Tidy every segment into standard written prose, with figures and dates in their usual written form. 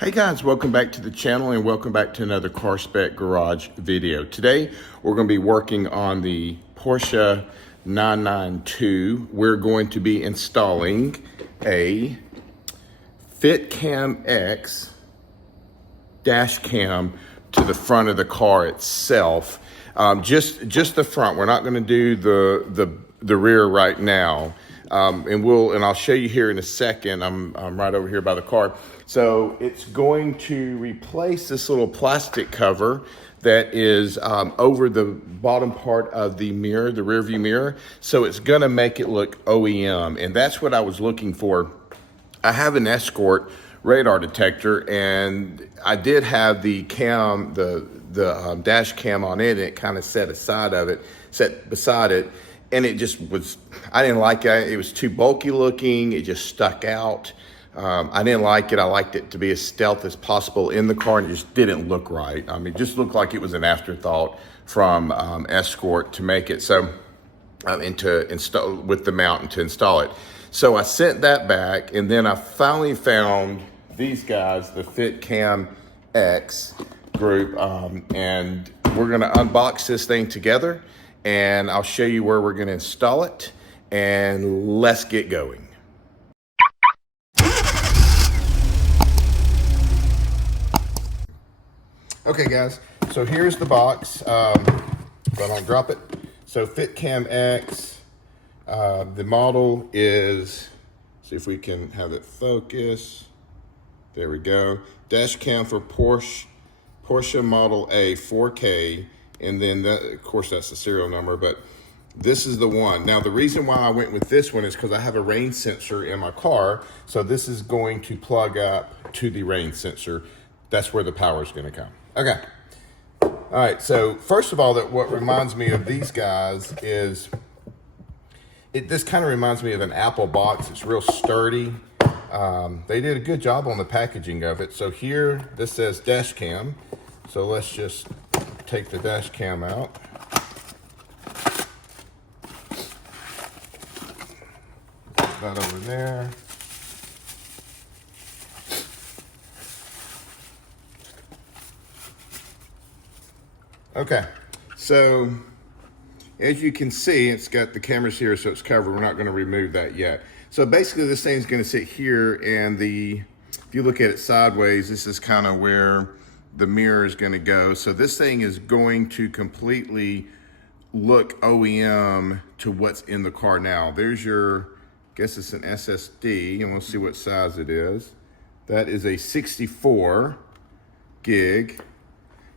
Hey guys, welcome back to the channel and welcome back to another Car Spec Garage video. Today we're going to be working on the Porsche 992. We're going to be installing a FITCAMX Dash Cam to the front of the car itself. Just the front. We're not going to do the rear right now. And I'll show you here in a second. I'm right over here by the car. So it's going to replace this little plastic cover that is over the bottom part of the mirror, the rear view mirror. So it's going to make it look OEM, and that's what I was looking for. I have an Escort radar detector, and I did have the cam, the dash cam on it, and it kind of set beside it, and it just was, I didn't like it. It was too bulky looking. It just stuck out. I didn't like it. I liked it to be as stealth as possible in the car, and it just didn't look right. I mean, it just looked like it was an afterthought from Escort to make it so, and to install with the mount and to install it. So I sent that back, and then I finally found these guys, the FITCAMX group, and we're gonna unbox this thing together, and I'll show you where we're gonna install it, and let's get going. Okay guys, so here's the box, but I don't drop it. So FITCAMX, the model is, see if we can have it focus. There we go. Dash cam for Porsche Model A 4K, and then that, of course, that's the serial number, but this is the one. Now, the reason why I went with this one is because I have a rain sensor in my car, so this is going to plug up to the rain sensor. That's where the power is going to come. Okay. All right, so first of all, what reminds me of these guys is, this kind of reminds me of an Apple box. It's real sturdy. They did a good job on the packaging of it. So here, this says dash cam. So let's just take the dash cam out. Put that over there. Okay, so as you can see, it's got the cameras here, so it's covered. We're not going to remove that yet. So basically, this thing's going to sit here, and if you look at it sideways, this is kind of where the mirror is going to go. So this thing is going to completely look OEM to what's in the car now. There's your, I guess it's an SSD, and we'll see what size it is. That is a 64 gig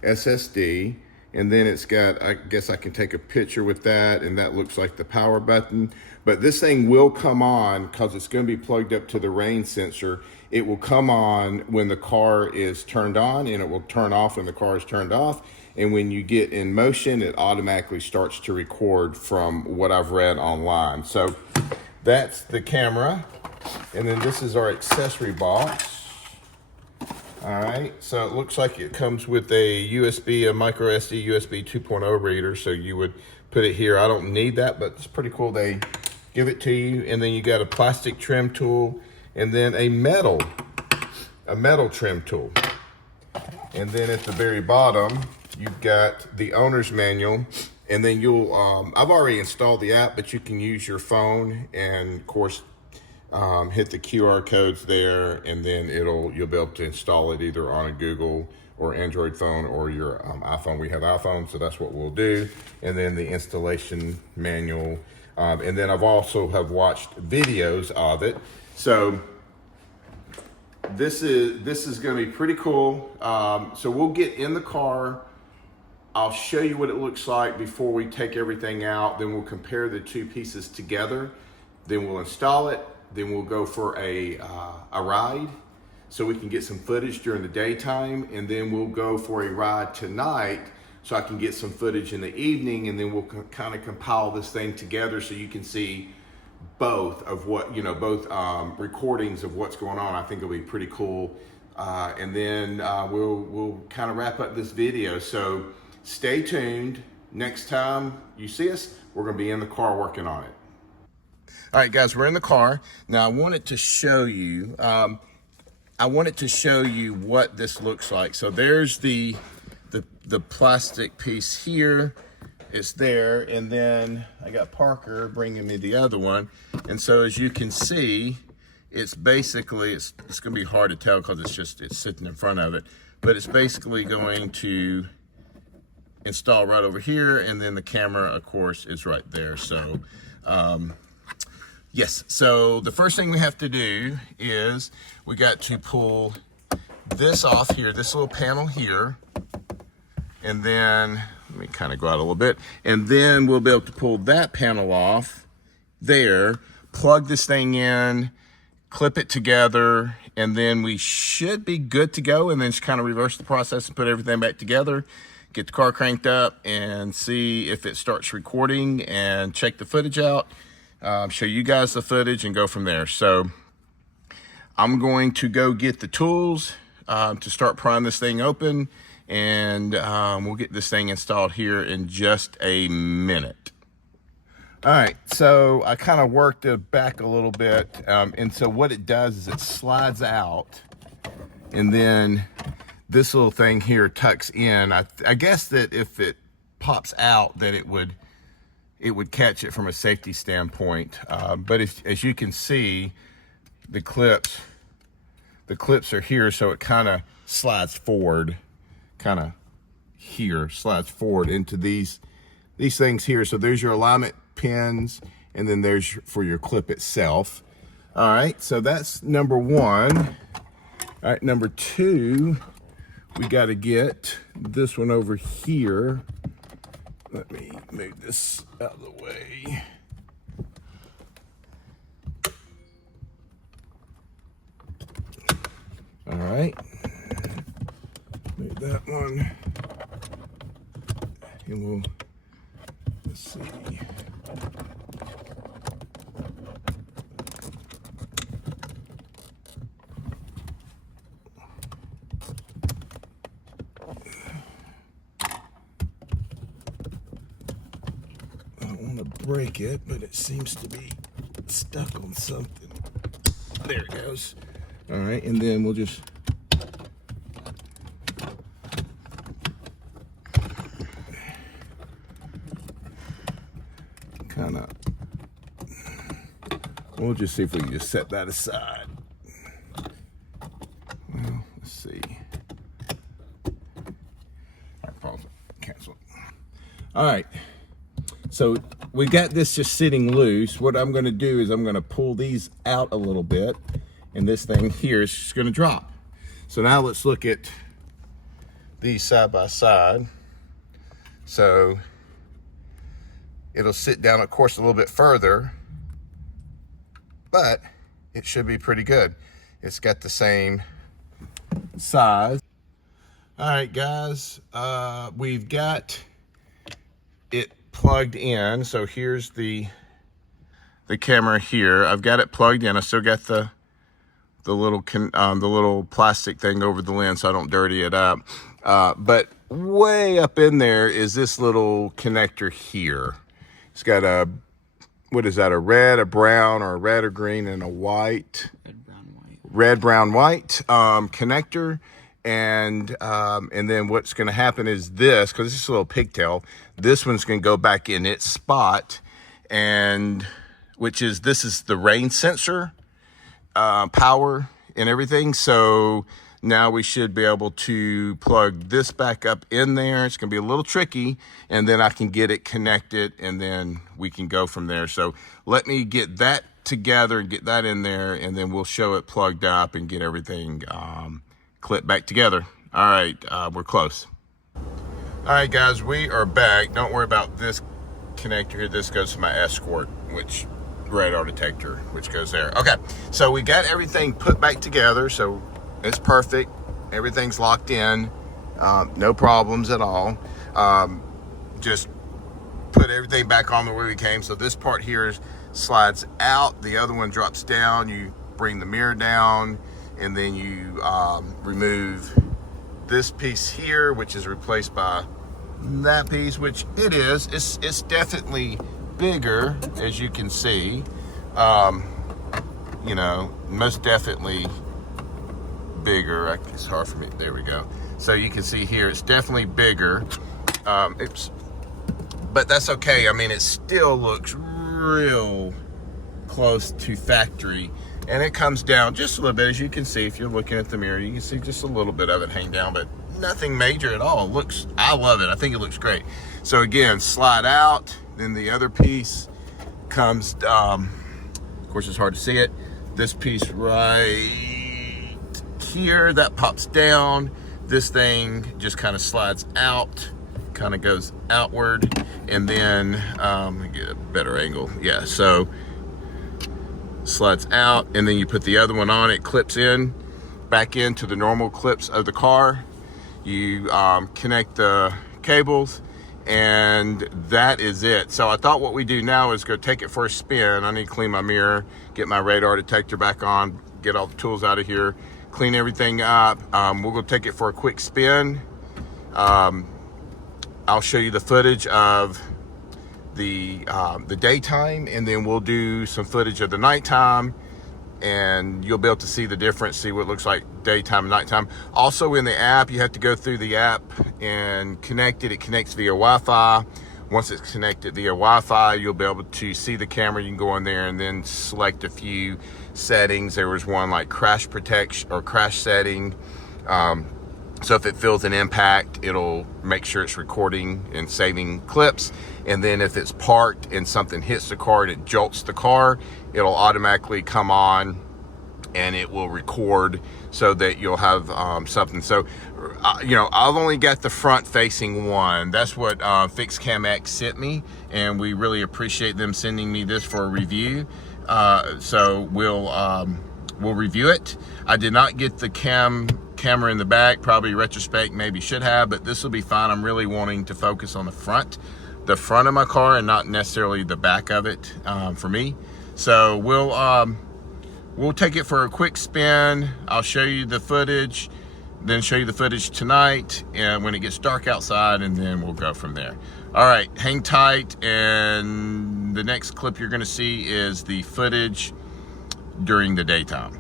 SSD. And then it's got, I guess I can take a picture with that, and that looks like the power button. But this thing will come on, because it's going to be plugged up to the rain sensor. It will come on when the car is turned on, and it will turn off when the car is turned off. And when you get in motion, it automatically starts to record from what I've read online. So that's the camera. And then this is our accessory box. All right, so it looks like it comes with a micro SD USB 2.0 reader, so you would put it here. I don't need that, but it's pretty cool they give it to you. And then you got a plastic trim tool, and then a metal trim tool. And then at the very bottom, you've got the owner's manual, and then I've already installed the app, but you can use your phone, and of course, hit the QR codes there, and then you'll be able to install it either on a Google or Android phone or your iPhone. We have iPhone, so that's what we'll do. And then the installation manual. And then I've also watched videos of it. So this is going to be pretty cool. So we'll get in the car. I'll show you what it looks like before we take everything out. Then we'll compare the two pieces together. Then we'll install it. Then we'll go for a ride so we can get some footage during the daytime, and then we'll go for a ride tonight so I can get some footage in the evening, and then we'll kind of compile this thing together so you can see both of what, both recordings of what's going on. I think it'll be pretty cool. And then we'll kind of wrap up this video. So stay tuned. Next time you see us, we're gonna be in the car working on it. All right, guys, we're in the car. Now, I wanted to show you, I I wanted to show you what this looks like. So there's the plastic piece here. It's there, and then I got Parker bringing me the other one. And so as you can see, it's basically, it's gonna be hard to tell because it's sitting in front of it, but it's basically going to install right over here, and then the camera, of course, is right there. So, yes, so the first thing we have to do is we got to pull this off here, this little panel here, and then, let me kind of go out a little bit, and then we'll be able to pull that panel off there, plug this thing in, clip it together, and then we should be good to go, and then just kind of reverse the process and put everything back together, get the car cranked up and see if it starts recording, and check the footage out, show you guys the footage, and go from there. So I'm going to go get the tools to start prying this thing open, and we'll get this thing installed here in just a minute. All right, so I kind of worked it back a little bit, and so what it does is it slides out, and then this little thing here tucks in. I guess that if it pops out, that it would catch it from a safety standpoint. But as you can see, the clips are here, so it kind of slides forward, slides forward into these things here. So there's your alignment pins, and then there's for your clip itself. All right, so that's number one. All right, number two, we got to get this one over here. Let me move this out of the way. All right, move that one, and let's see. I don't want to break it, but it seems to be stuck on something. There it goes. All right, and then we'll just we'll just see if we can just set that aside. Well, let's see. All right, pause it, cancel it. All right, so we got this just sitting loose. What I'm gonna do is I'm gonna pull these out a little bit, and this thing here is just gonna drop. So now let's look at these side by side. So it'll sit down, of course, a little bit further, but it should be pretty good. It's got the same size. All right, guys, we've got it plugged in. So here's the camera here. I've got it plugged in. I still got the little plastic thing over the lens so I don't dirty it up. But way up in there is this little connector here. It's got a, what is that, a red, a brown, or a red or green, and a white. Red, brown, white connector. And then what's going to happen is this, because it's a little pigtail, this one's going to go back in its spot, and this is the rain sensor power and everything. So now we should be able to plug this back up in there. It's gonna be a little tricky, and then I can get it connected, and then we can go from there. So let me get that together and get that in there, and then we'll show it plugged up and get everything clipped back together. All right, we're close. All right, guys, we are back. Don't worry about this connector here. This goes to my Escort, which radar detector, which goes there. Okay, so we got everything put back together, so it's perfect. Everything's locked in, no problems at all. Just put everything back on the way we came. So this part here slides out, the other one drops down. You bring the mirror down, and then you remove this piece here, which is replaced by that piece, which it is. It's definitely bigger, as you can see. You know, most definitely bigger. It's hard for me. There we go. So you can see here, it's definitely bigger. But that's okay. I mean, it still looks real close to factory. And it comes down just a little bit. As you can see, if you're looking at the mirror, you can see just a little bit of it hang down, but nothing major at all. It looks, I love it. I think it looks great. So again, slide out, then the other piece comes, of course it's hard to see it, this piece right here, that pops down. This thing just kind of slides out, kind of goes outward, and then, let me get a better angle. Yeah, so slides out, and then you put the other one on, it clips in, back into the normal clips of the car. You connect the cables, and that is it. So I thought what we do now is go take it for a spin. I need to clean my mirror, get my radar detector back on, get all the tools out of here, clean everything up. We'll go take it for a quick spin. I'll show you the footage of the daytime, and then we'll do some footage of the nighttime, and you'll be able to see the difference, see what it looks like daytime and nighttime. Also in the app, you have to go through the app and connect it. It connects via Wi-Fi. Once it's connected via Wi-Fi, you'll be able to see the camera. You can go in there and then select a few settings. There was one like crash protection or crash setting. So if it feels an impact, it'll make sure it's recording and saving clips. And then if it's parked and something hits the car and it jolts the car, it'll automatically come on and it will record so that you'll have something. So, you know, I've only got the front facing one. That's what FITCAMX sent me, and we really appreciate them sending me this for a review. So we'll review it. I did not get the camera in the back, probably retrospect, maybe should have, but this will be fine. I'm really wanting to focus on the front of my car and not necessarily the back of it for me. So we'll take it for a quick spin. I'll show you the footage, then show you the footage tonight and when it gets dark outside, and then we'll go from there. All right, hang tight, and the next clip you're gonna see is the footage during the daytime.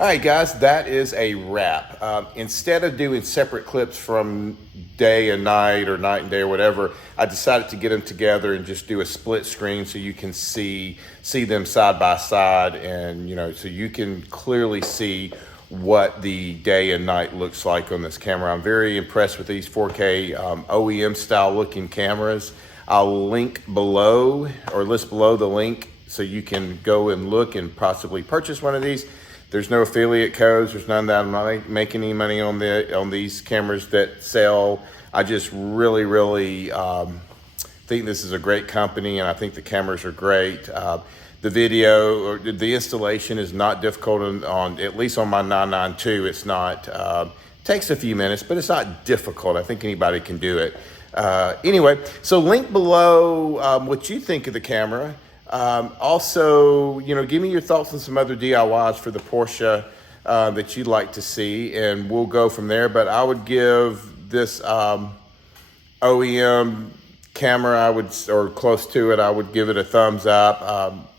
All right, guys, that is a wrap. Instead of doing separate clips from day and night or night and day or whatever, I decided to get them together and just do a split screen so you can see them side by side, and so you can clearly see what the day and night looks like on this camera. I'm very impressed with these 4K OEM style looking cameras. I'll link below, or list below the link, so you can go and look and possibly purchase one of these. There's no affiliate codes. There's none that. I'm not making any money on these cameras that sell. I just really think this is a great company, and I think the cameras are great. The video or the installation is not difficult on at least on my 992. It's not. Takes a few minutes, but it's not difficult. I think anybody can do it. Anyway, so link below what you think of the camera. Also, give me your thoughts on some other DIYs for the Porsche that you'd like to see, and we'll go from there. But I would give this OEM camera, or close to it, I would give it a thumbs up.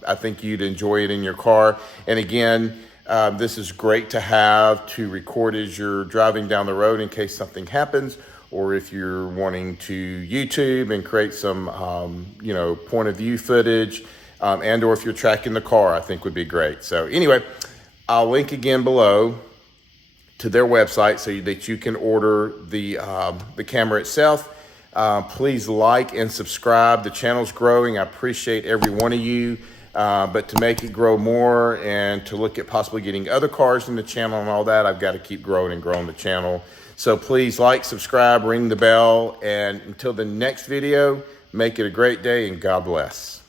I think you'd enjoy it in your car. And again, this is great to have to record as you're driving down the road in case something happens, or if you're wanting to YouTube and create some, point of view footage, and or if you're tracking the car, I think would be great. So anyway, I'll link again below to their website so that you can order the camera itself. Please like and subscribe. The channel's growing. I appreciate every one of you. But to make it grow more and to look at possibly getting other cars in the channel and all that, I've got to keep growing and growing the channel. So please like, subscribe, ring the bell, and until the next video, make it a great day and God bless.